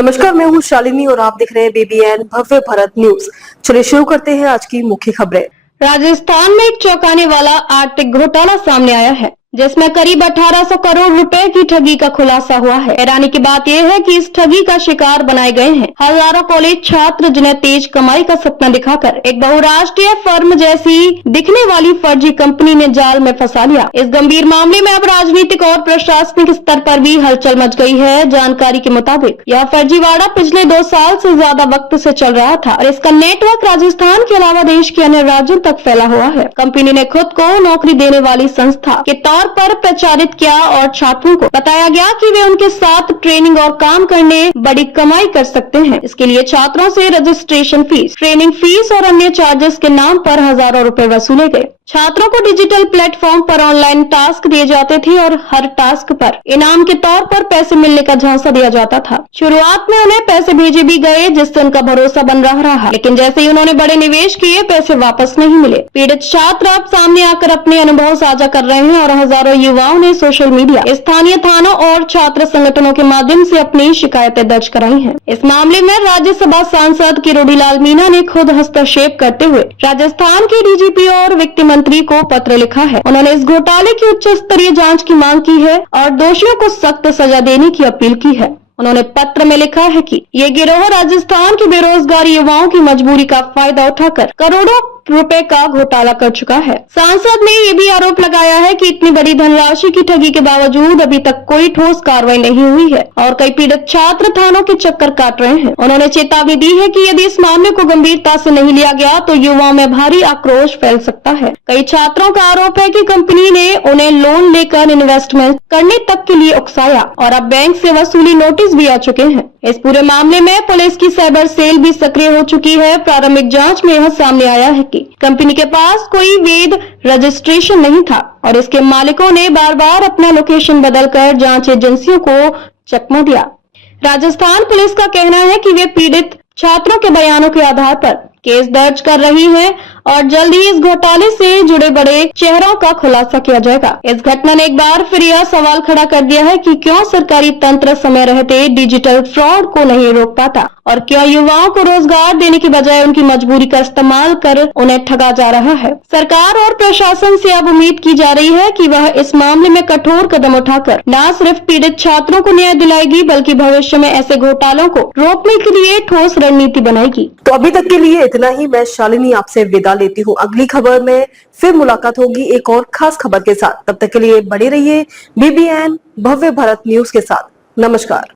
नमस्कार, मैं हूँ शालिनी और आप देख रहे हैं BBN भव्य भारत न्यूज। चलिए शुरू करते हैं आज की मुख्य खबरें। राजस्थान में एक चौंकाने वाला आर्थिक घोटाला सामने आया है, जिसमें करीब 1800 करोड़ रुपए की ठगी का खुलासा हुआ है। हैरानी की बात यह है कि इस ठगी का शिकार बनाए गए हैं हजारों कॉलेज छात्र, जिन्हें तेज कमाई का सपना दिखाकर एक बहुराष्ट्रीय फर्म जैसी दिखने वाली फर्जी कंपनी ने जाल में फंसा लिया। इस गंभीर मामले में अब राजनीतिक और प्रशासनिक स्तर पर भी हलचल मच गई है। जानकारी के मुताबिक यह फर्जीवाड़ा पिछले 2 साल से ज्यादा वक्त से चल रहा था और इसका नेटवर्क राजस्थान के अलावा देश के अन्य राज्यों तक फैला हुआ है। कंपनी ने खुद को नौकरी देने वाली संस्था के तौर पर प्रचारित किया और छात्रों को बताया गया कि वे उनके साथ ट्रेनिंग और काम करने बड़ी कमाई कर सकते हैं। इसके लिए छात्रों से रजिस्ट्रेशन फीस, ट्रेनिंग फीस और अन्य चार्जेस के नाम पर हजारों रुपए वसूले गए। छात्रों को डिजिटल प्लेटफॉर्म पर ऑनलाइन टास्क दिए जाते थे और हर टास्क पर इनाम के तौर पर पैसे मिलने का झांसा दिया जाता था। शुरुआत में उन्हें पैसे भेजे भी गए, जिससे उनका भरोसा बन रहा, लेकिन जैसे ही उन्होंने बड़े निवेश किए, पैसे वापस नहीं मिले। पीड़ित छात्र अब सामने आकर अपने अनुभव साझा कर रहे हैं और हजारों युवाओं ने सोशल मीडिया, स्थानीय थानों और छात्र संगठनों के माध्यम से अपनी शिकायतें दर्ज कराई हैं। इस मामले में राज्यसभा सांसद किरोड़ीलाल मीणा ने खुद हस्तक्षेप करते हुए राजस्थान के DGP और वित्त मंत्री को पत्र लिखा है। उन्होंने इस घोटाले की उच्च स्तरीय जांच की मांग की है और दोषियों को सख्त सजा देने की अपील की है। उन्होंने पत्र में लिखा है कि ये गिरोह राजस्थान के बेरोजगार युवाओं की मजबूरी का फायदा उठाकर करोड़ों रुपए का घोटाला कर चुका है। सांसद ने ये भी आरोप लगाया है कि इतनी बड़ी धनराशि की ठगी के बावजूद अभी तक कोई ठोस कार्रवाई नहीं हुई है और कई पीड़ित छात्र थानों के चक्कर काट रहे हैं। उन्होंने चेतावनी दी है कि यदि इस मामले को गंभीरता से नहीं लिया गया तो युवाओं में भारी आक्रोश फैल सकता है। कई छात्रों का आरोप है कि कंपनी ने उन्हें लोन लेकर इन्वेस्टमेंट करने तक के लिए उकसाया और अब बैंक से वसूली नोटिस भी आ चुके हैं। इस पूरे मामले में पुलिस की साइबर सेल भी सक्रिय हो चुकी है। प्रारंभिक जांच में यह सामने आया है कि कंपनी के पास कोई वैध रजिस्ट्रेशन नहीं था और इसके मालिकों ने बार बार अपना लोकेशन बदलकर जांच एजेंसियों को चकमा दिया। राजस्थान पुलिस का कहना है कि वे पीड़ित छात्रों के बयानों के आधार पर केस दर्ज कर रही है और जल्द ही इस घोटाले से जुड़े बड़े चेहरों का खुलासा किया जाएगा। इस घटना ने एक बार फिर यह सवाल खड़ा कर दिया है कि क्यों सरकारी तंत्र समय रहते डिजिटल फ्रॉड को नहीं रोक पाता और क्यों युवाओं को रोजगार देने की बजाय उनकी मजबूरी का इस्तेमाल कर उन्हें ठगा जा रहा है। सरकार और प्रशासन से अब उम्मीद की जा रही है कि वह इस मामले में कठोर कदम उठाकर न सिर्फ पीड़ित छात्रों को न्याय दिलाएगी, बल्कि भविष्य में ऐसे घोटालों को रोकने के लिए ठोस रणनीति बनाएगी। तो अभी तक के लिए इतना ही। मैं शालिनी आपसे विदा लेती हूँ। अगली खबर में फिर मुलाकात होगी एक और खास खबर के साथ। तब तक के लिए बने रहिए BBN भव्य भारत न्यूज के साथ। नमस्कार।